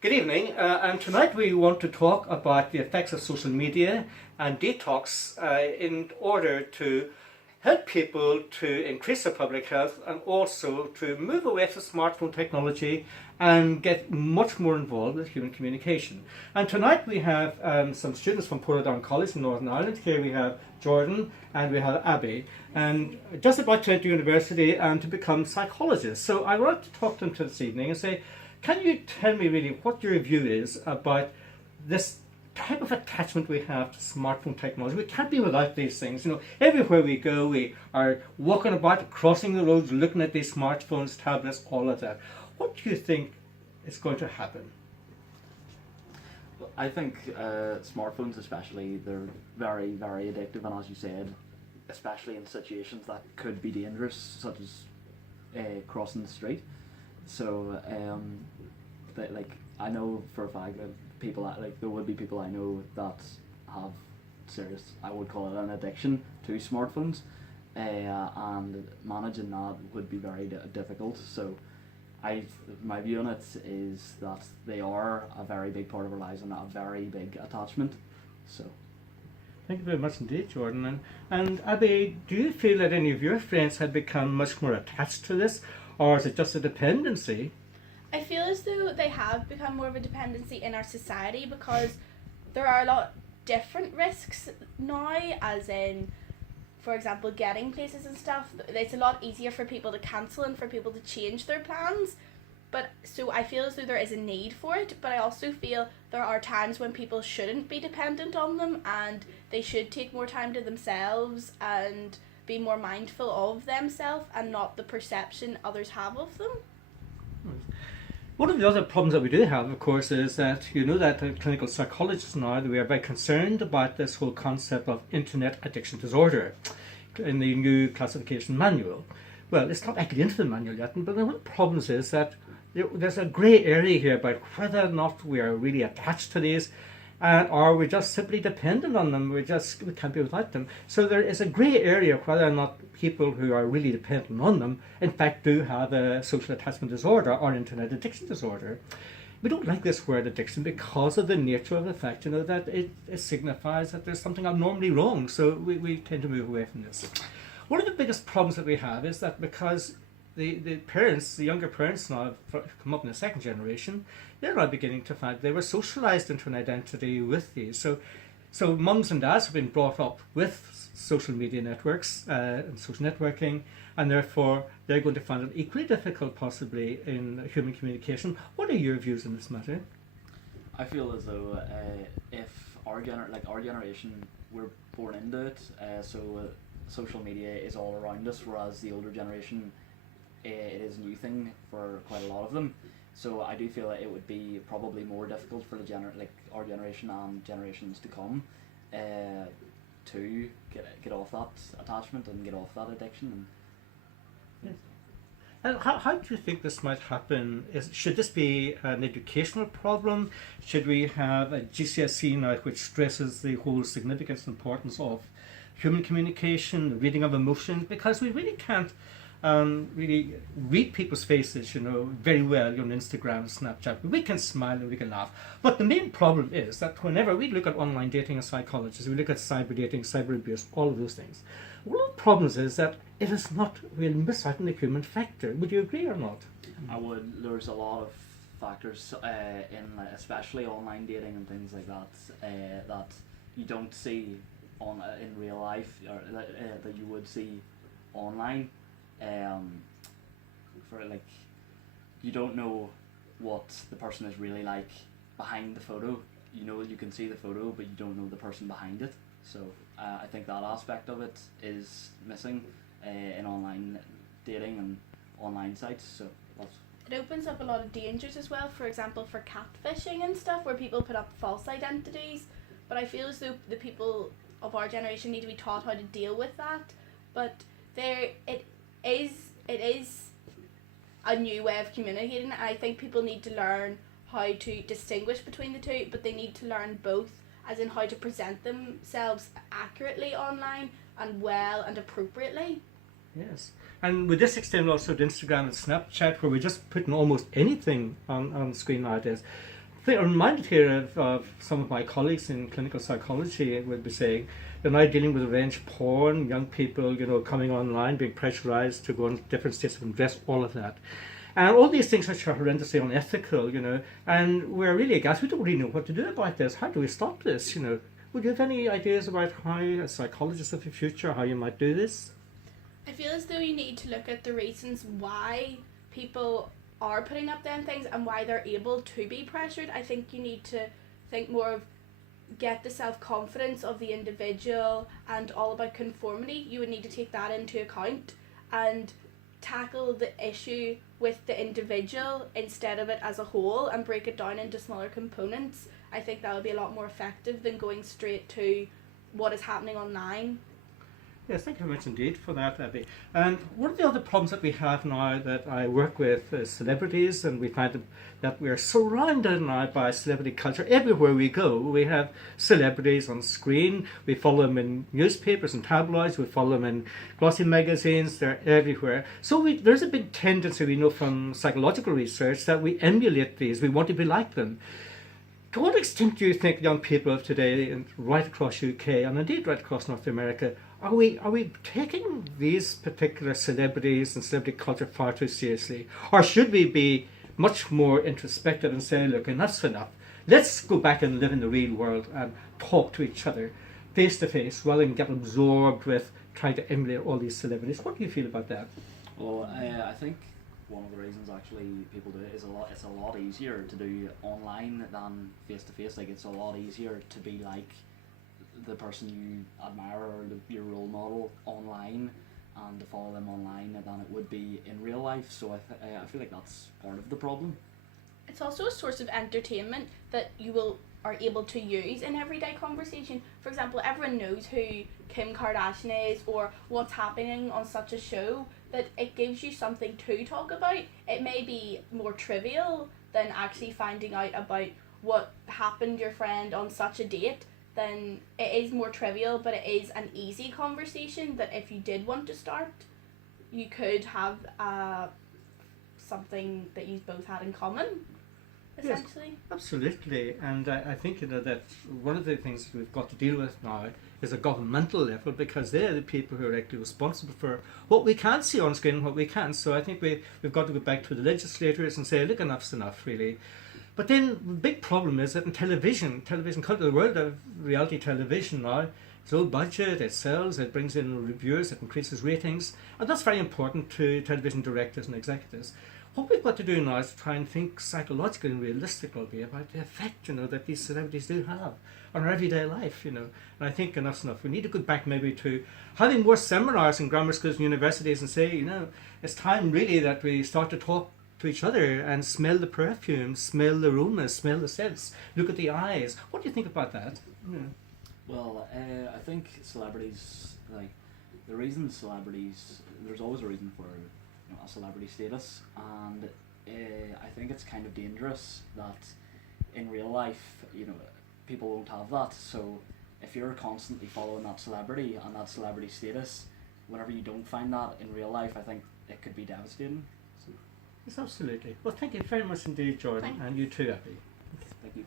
Good evening, and tonight we want to talk about the effects of social media and detox in order to help people to increase their public health and also to move away from smartphone technology and get much more involved with human communication. And tonight we have some students from Portadown College in Northern Ireland. Here we have Jordan and we have Abby, and just about to enter university and to become psychologists. So I want to talk to them this evening and say, can you tell me really what your view is about this type of attachment we have to smartphone technology? We can't be without these things. You know, everywhere we go, we are walking about, crossing the roads, looking at these smartphones, tablets, all of that. What do you think is going to happen? Well, I think smartphones especially, they're very, very addictive, and as you said, especially in situations that could be dangerous, such as crossing the street. So, I know for a fact that there would be people I know that have serious, I would call it an addiction to smartphones, and managing that would be very difficult. So, my view on it is that they are a very big part of our lives and a very big attachment. So. Thank you very much indeed, Jordan. And Abby, do you feel that any of your friends have become much more attached to this? Or is it just a dependency? I feel as though they have become more of a dependency in our society because there are a lot different risks now, as in, for example, getting places and stuff. It's a lot easier for people to cancel and for people to change their plans. But so I feel as though there is a need for it, but I also feel there are times when people shouldn't be dependent on them and they should take more time to themselves and be more mindful of themselves and not the perception others have of them. One of the other problems that we do have, of course, is that you know that clinical psychologists now, we are very concerned about this whole concept of internet addiction disorder in the new classification manual. Well, it's not actually into the manual yet, but one of the problems is that there's a grey area here about whether or not we are really attached to these, or we're just simply dependent on them. We can't be without them. So there is a grey area whether or not people who are really dependent on them in fact do have a social attachment disorder or internet addiction disorder. We don't like this word addiction because of the nature of the fact, you know, that it signifies that there's something abnormally wrong. So we tend to move away from this. One of the biggest problems that we have is that because the parents, the younger parents now have come up in the second generation, they're now beginning to find they were socialized into an identity with these. So mums and dads have been brought up with social media networks and social networking, and therefore they're going to find it equally difficult possibly in human communication. What are your views on this matter? I feel as though if our generation, we're born into it, social media is all around us, whereas the older generation, it is a new thing for quite a lot of them. So I do feel that it would be probably more difficult for our generation and generations to come to get off that attachment and get off that addiction. Yes. And how do you think this might happen? Should this be an educational problem? Should we have a GCSE now which stresses the whole significance and importance of human communication, the reading of emotions? Because we really can't really read people's faces, you know, very well on Instagram, Snapchat. We can smile and we can laugh. But the main problem is that whenever we look at online dating as psychologists, we look at cyber dating, cyber abuse, all of those things. One of the problems is that it is not, we'll miss out on the human factor. Would you agree or not? I would. There's a lot of factors in especially online dating and things like that that you don't see in real life, or that you would see online. You don't know what the person is really like behind the photo. You know, you can see the photo, but you don't know the person behind it. So I think that aspect of it is missing in online dating and online sites. So it opens up a lot of dangers as well. For example, for catfishing and stuff, where people put up false identities. But I feel as though the people of our generation need to be taught how to deal with that. But it is a new way of communicating, and I think people need to learn how to distinguish between the two, but they need to learn both, as in how to present themselves accurately online and well and appropriately. Yes. And with this extend also to Instagram and Snapchat, where we're just putting almost anything on screen nowadays. I'm reminded here of some of my colleagues in clinical psychology would be saying they're now dealing with revenge porn, young people, coming online, being pressurized to go on different states of undress, all of that. And all these things which are horrendously unethical, and we're really aghast. We don't really know what to do about this. How do we stop this, Would you have any ideas about how, as psychologists of the future, how you might do this? I feel as though you need to look at the reasons why people are putting up them things and why they're able to be pressured. I think you need to think more of get the self-confidence of the individual and all about conformity. You would need to take that into account and tackle the issue with the individual instead of it as a whole and break it down into smaller components. I think that would be a lot more effective than going straight to what is happening online. Yes, thank you very much indeed for that, Abby. And one of the other problems that we have now that I work with is celebrities, and we find that we are surrounded now by celebrity culture. Everywhere we go, we have celebrities on screen. We follow them in newspapers and tabloids. We follow them in glossy magazines. They're everywhere. So there's a big tendency, we know from psychological research, that we emulate these. We want to be like them. To what extent do you think young people of today, right across UK and indeed right across North America, are we taking these particular celebrities and celebrity culture far too seriously? Or should we be much more introspective and say, look, enough's enough. Let's go back and live in the real world and talk to each other face to face rather than get absorbed with trying to emulate all these celebrities. What do you feel about that? Well, I think one of the reasons actually people do it is it's a lot easier to do online than face to face. Like, it's a lot easier to be like the person you admire or your role model online and to follow them online than it would be in real life. So I feel like that's part of the problem. It's also a source of entertainment that you are able to use in everyday conversation. For example, everyone knows who Kim Kardashian is or what's happening on such a show, that it gives you something to talk about. It may be more trivial than actually finding out about what happened to your friend on such a date. Then it is more trivial, but it is an easy conversation that if you did want to start, you could have something that you both had in common, essentially. Yes, absolutely. And I think that one of the things we've got to deal with now is a governmental level, because they're the people who are actually responsible for what we can see on screen and what we can't. So I think we've got to go back to the legislators and say, look, enough's enough, really. But then the big problem is that in television culture, the world of reality television now, it's low budget, it sells, it brings in reviewers, it increases ratings, and that's very important to television directors and executives. What we've got to do now is try and think psychologically and realistically about the effect, that these celebrities do have on our everyday life, And I think enough's enough. We need to go back maybe to having more seminars in grammar schools and universities and say, it's time really that we start to talk to each other and smell the perfume, smell the aromas, smell the scents, look at the eyes. What do you think about that? Yeah. Well, I think celebrities, like, the reason celebrities, there's always a reason for a celebrity status, and I think it's kind of dangerous that in real life, people won't have that. So if you're constantly following that celebrity and that celebrity status, whenever you don't find that in real life, I think it could be devastating. Yes, absolutely. Well, thank you very much indeed, Jordan, and you too, Abby. Thank you.